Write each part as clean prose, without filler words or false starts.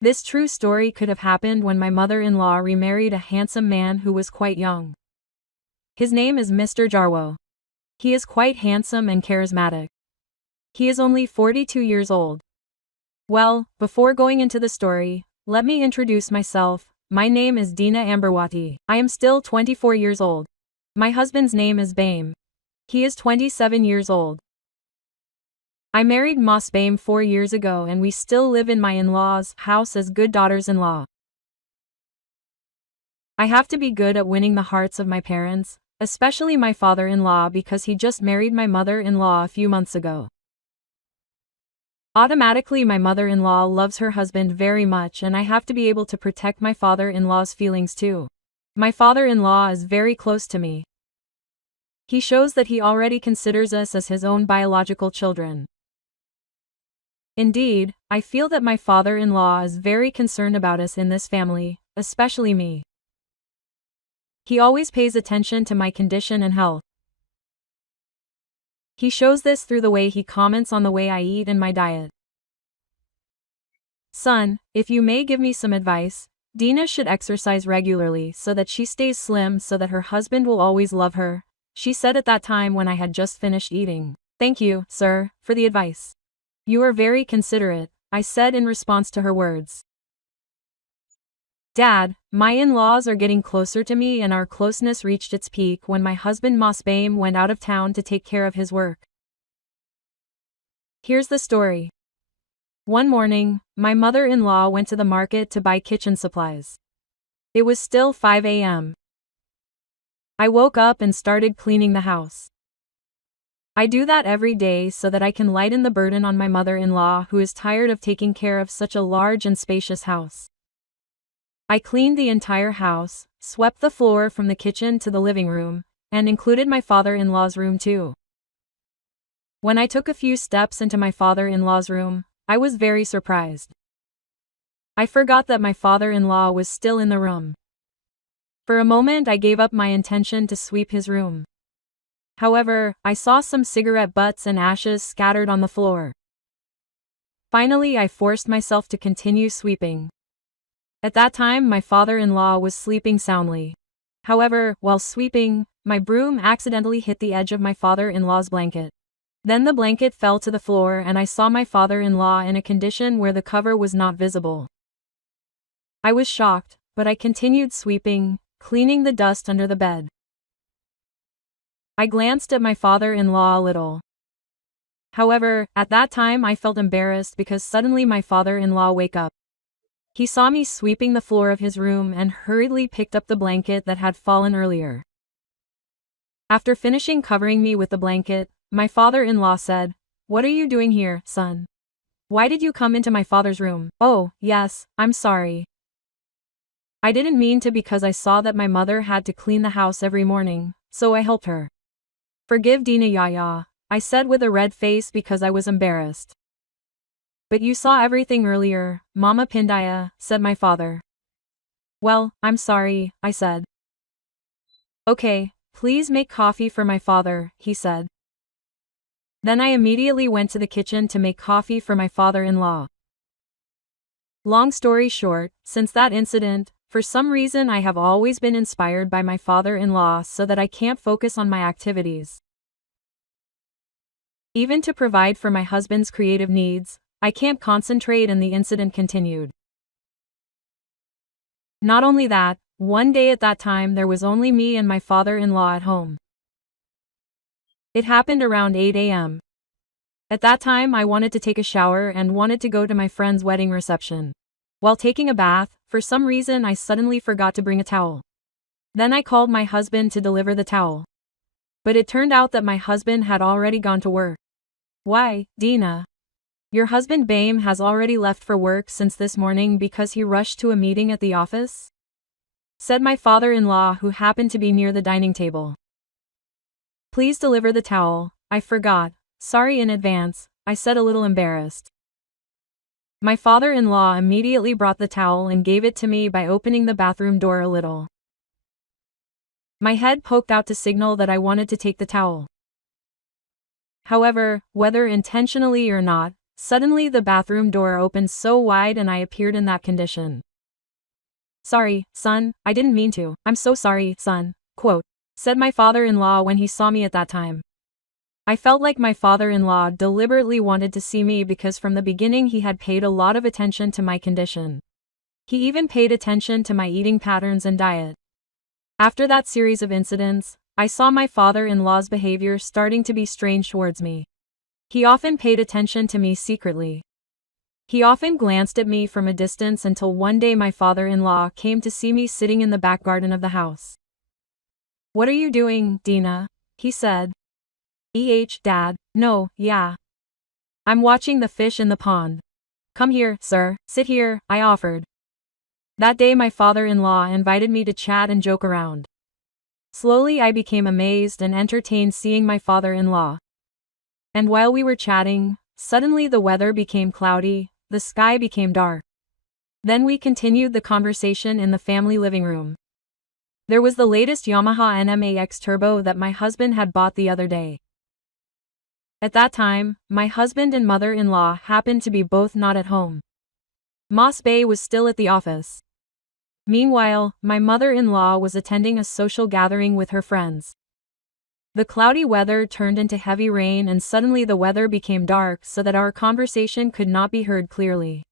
This true story could have happened when my mother-in-law remarried a handsome man who was quite young. His name is Mr. Jarwo. He is quite handsome and charismatic. He is only 42 years old. Well, before going into the story, let me introduce myself. My name is Dina Amberwati. I am still 24 years old. My husband's name is Baim. He is 27 years old. I married Mas Baim 4 years ago and we still live in my in-laws' house as good daughters-in-law. I have to be good at winning the hearts of my parents, especially my father-in-law because he just married my mother-in-law a few months ago. Automatically my mother-in-law loves her husband very much and I have to be able to protect my father-in-law's feelings too. My father-in-law is very close to me. He shows that he already considers us as his own biological children. Indeed, I feel that my father-in-law is very concerned about us in this family, especially me. He always pays attention to my condition and health. He shows this through the way he comments on the way I eat and my diet. Son, if you may give me some advice, Dina should exercise regularly so that she stays slim so that her husband will always love her, she said at that time when I had just finished eating. Thank you, sir, for the advice. You are very considerate, I said in response to her words. Dad, my in-laws are getting closer to me and our closeness reached its peak when my husband Mas Baim went out of town to take care of his work. Here's the story. One morning, my mother-in-law went to the market to buy kitchen supplies. It was still 5 a.m. I woke up and started cleaning the house. I do that every day so that I can lighten the burden on my mother-in-law who is tired of taking care of such a large and spacious house. I cleaned the entire house, swept the floor from the kitchen to the living room, and included my father-in-law's room too. When I took a few steps into my father-in-law's room, I was very surprised. I forgot that my father-in-law was still in the room. For a moment I gave up my intention to sweep his room. However, I saw some cigarette butts and ashes scattered on the floor. Finally, I forced myself to continue sweeping. At that time, my father-in-law was sleeping soundly. However, while sweeping, my broom accidentally hit the edge of my father-in-law's blanket. Then the blanket fell to the floor and I saw my father-in-law in a condition where the cover was not visible. I was shocked, but I continued sweeping, cleaning the dust under the bed. I glanced at my father-in-law a little. However, at that time I felt embarrassed because suddenly my father-in-law woke up. He saw me sweeping the floor of his room and hurriedly picked up the blanket that had fallen earlier. After finishing covering me with the blanket, my father-in-law said, "What are you doing here, son? Why did you come into my father's room?" "Oh, yes, I'm sorry. I didn't mean to because I saw that my mother had to clean the house every morning, so I helped her." "Forgive Dina Yaya," I said with a red face because I was embarrassed. "But you saw everything earlier, Mama Pindaya," said my father. "Well, I'm sorry," I said. "Okay, please make coffee for my father," he said. Then I immediately went to the kitchen to make coffee for my father-in-law. Long story short, since that incident, for some reason I have always been inspired by my father-in-law so that I can't focus on my activities. Even to provide for my husband's creative needs, I can't concentrate and the incident continued. Not only that, one day at that time there was only me and my father-in-law at home. It happened around 8 a.m. At that time I wanted to take a shower and wanted to go to my friend's wedding reception. While taking a bath, for some reason I suddenly forgot to bring a towel. Then I called my husband to deliver the towel. But it turned out that my husband had already gone to work. "Why, Dina? Your husband Baim has already left for work since this morning because he rushed to a meeting at the office?" said my father-in-law who happened to be near the dining table. "Please deliver the towel, I forgot, sorry in advance," I said a little embarrassed. My father-in-law immediately brought the towel and gave it to me by opening the bathroom door a little. My head poked out to signal that I wanted to take the towel. However, whether intentionally or not, Suddenly the bathroom door opened so wide and I appeared in that condition. "Sorry, son, I didn't mean to. I'm so sorry, son," said my father-in-law when he saw me at that time. I felt like my father-in-law deliberately wanted to see me because from the beginning he had paid a lot of attention to my condition. He even paid attention to my eating patterns and diet. After that series of incidents, I saw my father-in-law's behavior starting to be strange towards me. He often paid attention to me secretly. He often glanced at me from a distance until one day my father-in-law came to see me sitting in the back garden of the house. "What are you doing, Dina?" he said. Dad, no, yeah. I'm watching the fish in the pond." "Come here, sir, sit here," I offered. That day my father-in-law invited me to chat and joke around. Slowly I became amazed and entertained seeing my father-in-law. And while we were chatting, suddenly the weather became cloudy, the sky became dark. Then we continued the conversation in the family living room. There was the latest Yamaha NMAX Turbo that my husband had bought the other day. At that time, my husband and mother-in-law happened to be both not at home. Moss Bay was still at the office. Meanwhile, my mother-in-law was attending a social gathering with her friends. The cloudy weather turned into heavy rain and suddenly the weather became dark so that our conversation could not be heard clearly.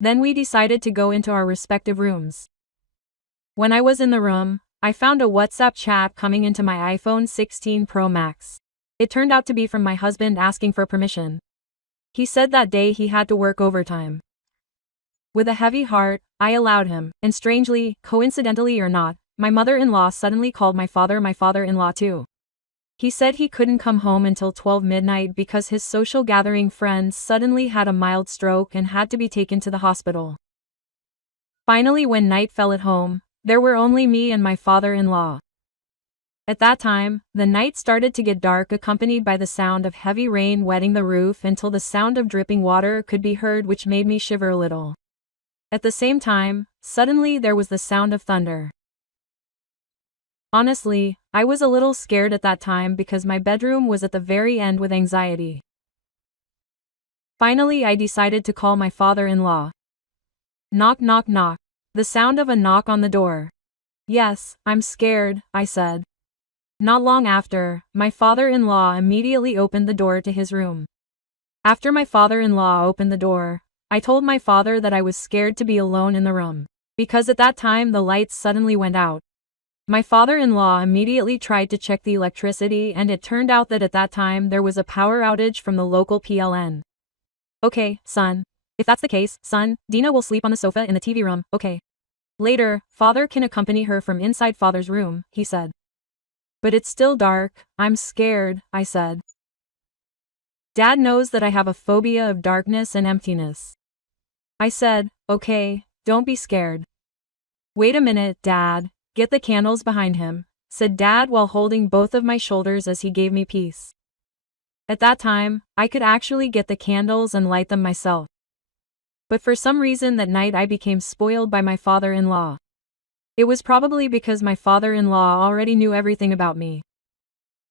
Then we decided to go into our respective rooms. When I was in the room, I found a WhatsApp chat coming into my iPhone 16 Pro Max. It turned out to be from my husband asking for permission. He said that day he had to work overtime. With a heavy heart, I allowed him, and strangely, coincidentally or not, my mother-in-law suddenly called my father-in-law too. He said he couldn't come home until 12 midnight because his social gathering friends suddenly had a mild stroke and had to be taken to the hospital. Finally, when night fell at home, there were only me and my father-in-law. At that time, the night started to get dark, accompanied by the sound of heavy rain wetting the roof until the sound of dripping water could be heard, which made me shiver a little. At the same time, suddenly there was the sound of thunder. Honestly, I was a little scared at that time because my bedroom was at the very end with anxiety. Finally, I decided to call my father-in-law. Knock, knock, knock. The sound of a knock on the door. "Yes, I'm scared," I said. Not long after, my father-in-law immediately opened the door to his room. After my father-in-law opened the door, I told my father that I was scared to be alone in the room, because at that time the lights suddenly went out. My father-in-law immediately tried to check the electricity and it turned out that at that time there was a power outage from the local PLN. "Okay, son. If that's the case, son, Dina will sleep on the sofa in the TV room, okay? Later, father can accompany her from inside father's room," he said. "But it's still dark, I'm scared," I said. Dad knows that I have a phobia of darkness and emptiness. I said, "Okay, don't be scared." "Wait a minute, Dad, get the candles behind him," said Dad while holding both of my shoulders as he gave me peace. At that time, I could actually get the candles and light them myself. But for some reason that night I became spoiled by my father-in-law. It was probably because my father-in-law already knew everything about me.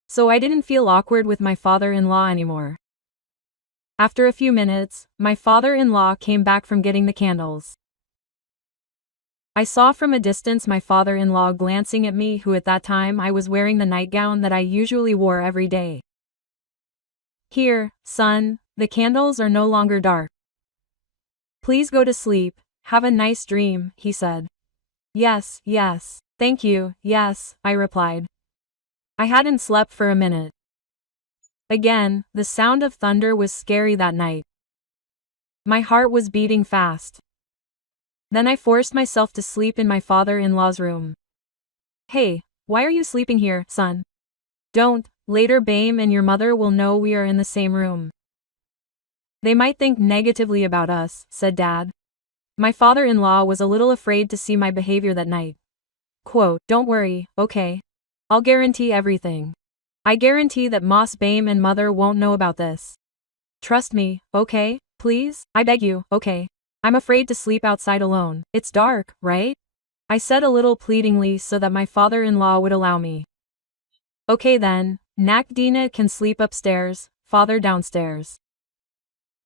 So I didn't feel awkward with my father-in-law anymore. After a few minutes, my father-in-law came back from getting the candles. I saw from a distance my father-in-law glancing at me, who at that time I was wearing the nightgown that I usually wore every day. "Here, son, the candles are no longer dark. Please go to sleep, have a nice dream," he said. Yes, thank you, yes," I replied. I hadn't slept for a minute. Again, the sound of thunder was scary that night. My heart was beating fast. Then I forced myself to sleep in my father-in-law's room. "Hey, why are you sleeping here, son? Don't, later Bame and your mother will know we are in the same room. They might think negatively about us," said Dad. My father-in-law was a little afraid to see my behavior that night. "Don't worry, okay? I'll guarantee everything. I guarantee that Moss Bame and mother won't know about this. Trust me, okay? Please, I beg you, okay? I'm afraid to sleep outside alone. It's dark, right?" I said a little pleadingly so that my father-in-law would allow me. "Okay then, Dina can sleep upstairs, father downstairs."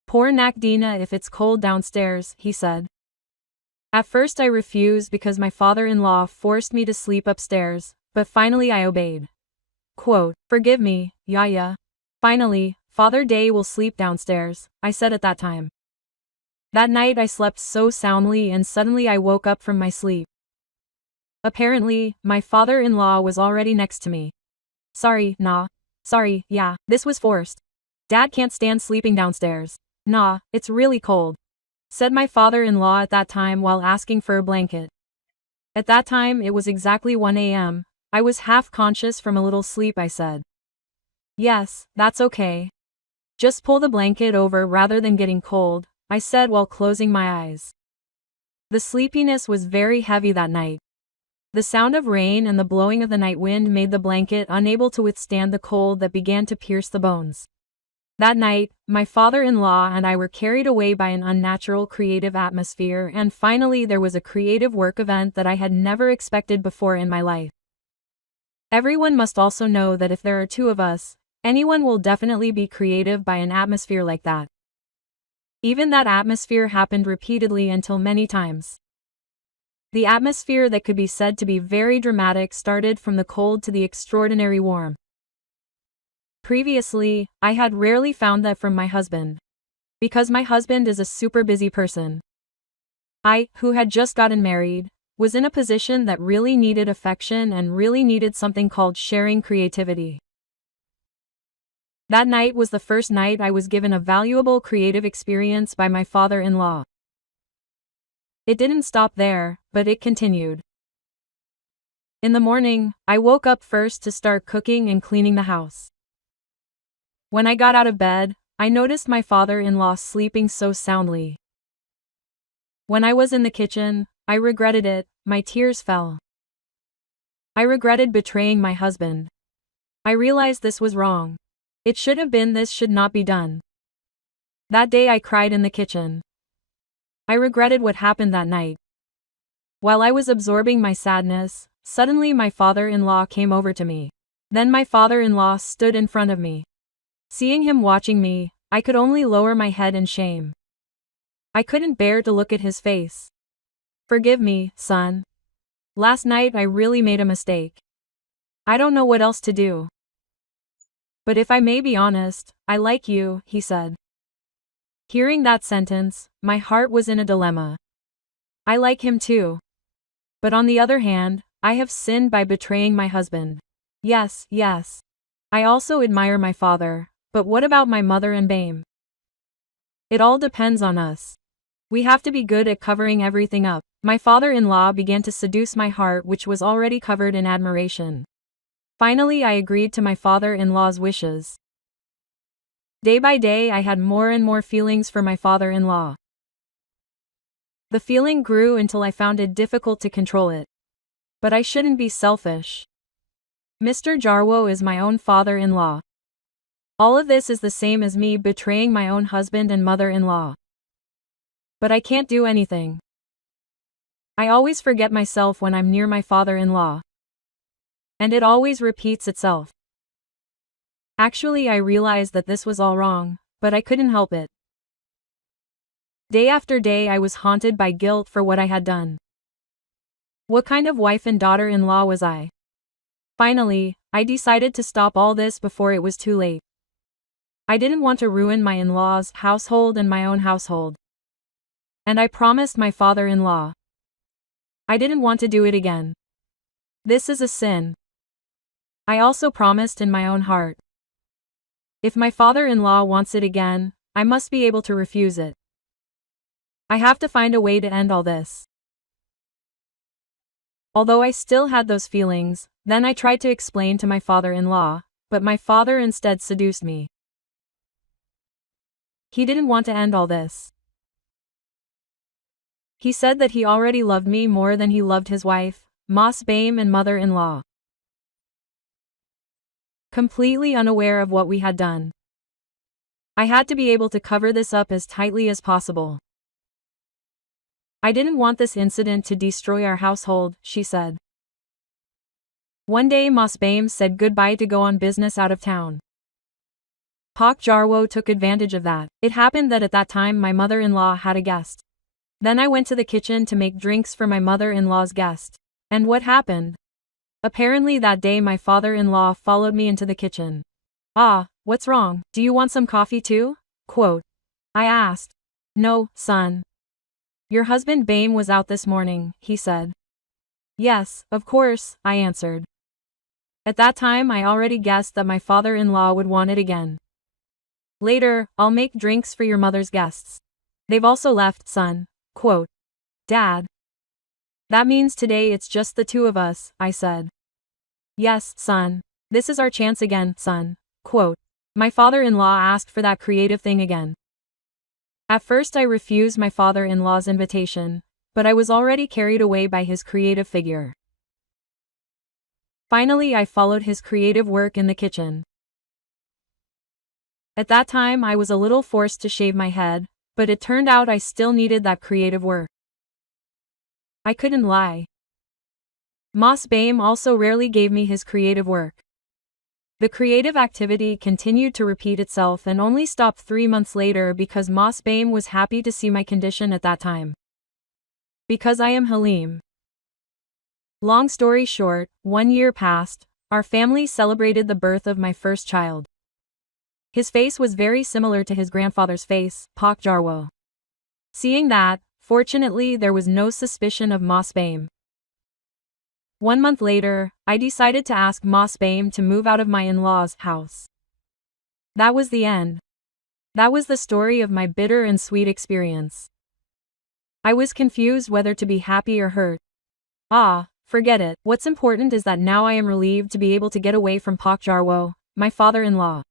Poor Nakdina if it's cold downstairs, he said. At first I refused because my father-in-law forced me to sleep upstairs, but finally I obeyed. Quote, "Forgive me, Yaya. Finally, Father Day will sleep downstairs," I said at that time. That night I slept so soundly and suddenly I woke up from my sleep. Apparently, my father-in-law was already next to me. Sorry, nah. Sorry, yeah, this was forced. Dad can't stand sleeping downstairs. Nah, it's really cold, said my father-in-law at that time while asking for a blanket. At that time it was exactly 1 a.m. I was half conscious from a little sleep. I said, "Yes, that's okay. Just pull the blanket over rather than getting cold," I said while closing my eyes. The sleepiness was very heavy that night. The sound of rain and the blowing of the night wind made the blanket unable to withstand the cold that began to pierce the bones. That night, my father-in-law and I were carried away by an unnatural creative atmosphere, and finally there was a creative work event that I had never expected before in my life. Everyone must also know that if there are two of us, anyone will definitely be creative by an atmosphere like that. Even that atmosphere happened repeatedly until many times. The atmosphere that could be said to be very dramatic started from the cold to the extraordinary warm. Previously, I had rarely found that from my husband. Because my husband is a super busy person. I, who had just gotten married, was in a position that really needed affection and really needed something called sharing creativity. That night was the first night I was given a valuable creative experience by my father-in-law. It didn't stop there, but it continued. In the morning, I woke up first to start cooking and cleaning the house. When I got out of bed, I noticed my father-in-law sleeping so soundly. When I was in the kitchen, I regretted it, my tears fell. I regretted betraying my husband. I realized this was wrong. It should have been, this should not be done. That day I cried in the kitchen. I regretted what happened that night. While I was absorbing my sadness, suddenly my father-in-law came over to me. Then my father-in-law stood in front of me. Seeing him watching me, I could only lower my head in shame. I couldn't bear to look at his face. "Forgive me, son. Last night I really made a mistake. I don't know what else to do. But if I may be honest, I like you," he said. Hearing that sentence, my heart was in a dilemma. I like him too. But on the other hand, I have sinned by betraying my husband. Yes. I also admire my father, but what about my mother and Bame? It all depends on us. We have to be good at covering everything up. My father-in-law began to seduce my heart, which was already covered in admiration. Finally I agreed to my father-in-law's wishes. Day by day I had more and more feelings for my father-in-law. The feeling grew until I found it difficult to control it. But I shouldn't be selfish. Mr. Jarwo is my own father-in-law. All of this is the same as me betraying my own husband and mother-in-law. But I can't do anything. I always forget myself when I'm near my father-in-law. And it always repeats itself. Actually, I realized that this was all wrong, but I couldn't help it. Day after day I was haunted by guilt for what I had done. What kind of wife and daughter-in-law was I? Finally, I decided to stop all this before it was too late. I didn't want to ruin my in-laws' household and my own household. And I promised my father-in-law. I didn't want to do it again. This is a sin. I also promised in my own heart. If my father-in-law wants it again, I must be able to refuse it. I have to find a way to end all this. Although I still had those feelings, then I tried to explain to my father-in-law, but my father instead seduced me. He didn't want to end all this. He said that he already loved me more than he loved his wife, Mas Bame and mother-in-law. Completely unaware of what we had done. I had to be able to cover this up as tightly as possible. I didn't want this incident to destroy our household, she said. One day Mas Bame said goodbye to go on business out of town. Pak Jarwo took advantage of that. It happened that at that time my mother-in-law had a guest. Then I went to the kitchen to make drinks for my mother-in-law's guest. And what happened? Apparently that day my father-in-law followed me into the kitchen. "Ah, what's wrong? Do you want some coffee too?" Quote. I asked. "No, son. Your husband Bame was out this morning," he said. "Yes, of course," I answered. At that time I already guessed that my father-in-law would want it again. "Later, I'll make drinks for your mother's guests. They've also left, son." Quote. "Dad. That means today it's just the two of us," I said. "Yes, son. This is our chance again, son." Quote. My father-in-law asked for that creative thing again. At first I refused my father-in-law's invitation, but I was already carried away by his creative figure. Finally I followed his creative work in the kitchen. At that time I was a little forced to shave my head, but it turned out I still needed that creative work. I couldn't lie. Mas Bame also rarely gave me his creative work. The creative activity continued to repeat itself and only stopped 3 months later because Mas Bame was happy to see my condition at that time. Because I am Halim. Long story short, 1 year passed, our family celebrated the birth of my first child. His face was very similar to his grandfather's face, Pak Jarwo. Seeing that, fortunately there was no suspicion of Mas Bame. 1 month later, I decided to ask Mas Bame to move out of my in-laws' house. That was the end. That was the story of my bitter and sweet experience. I was confused whether to be happy or hurt. Forget it. What's important is that now I am relieved to be able to get away from Pak Jarwo, my father-in-law.